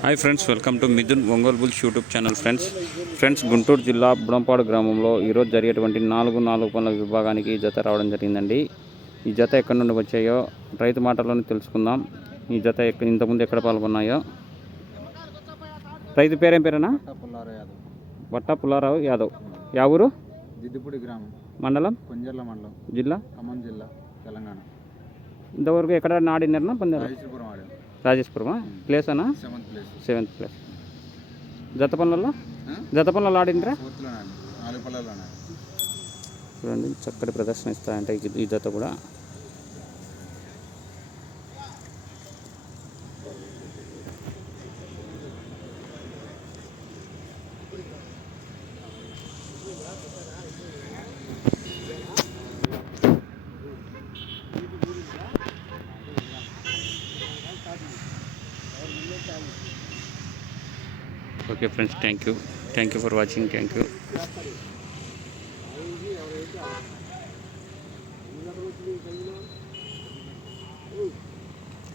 Hi friends, welcome to Mithun Ongole bulls YouTube channel. Friends Guntur జిల్లా బుడంపాడు గ్రామంలో ఈరోజు జరిగేటువంటి 4 పనుల విభాగానికి ఈ జత రావడం జరిగిందండి. ఈ జత ఎక్కడి నుండి వచ్చాయో రైతు మాటల్లోనే తెలుసుకుందాం. ఈ జత ఇంతకుముందు ఎక్కడ పాల్గొన్నాయో. రైతు పేరేం పేరేనా? బట్టా పుల్లారావు యాదవ్. యా ఊరు? దిద్దుపూడి గ్రామం, మండలం కొంజర్ల మండలం, జిల్లా ఖమ్మం జిల్లా, తెలంగాణ. ఇంతవరకు ఎక్కడ ఆడినారనా పందారు? రాజేశ్వరమా? ప్లేస్ అన్నా? 7th place. జత పనులలో ఆడిండ్రా? చూడండి, చక్కటి ప్రదర్శన ఇస్తాయంటే ఈ జత కూడా. Okay friends, thank you for watching. Thank you.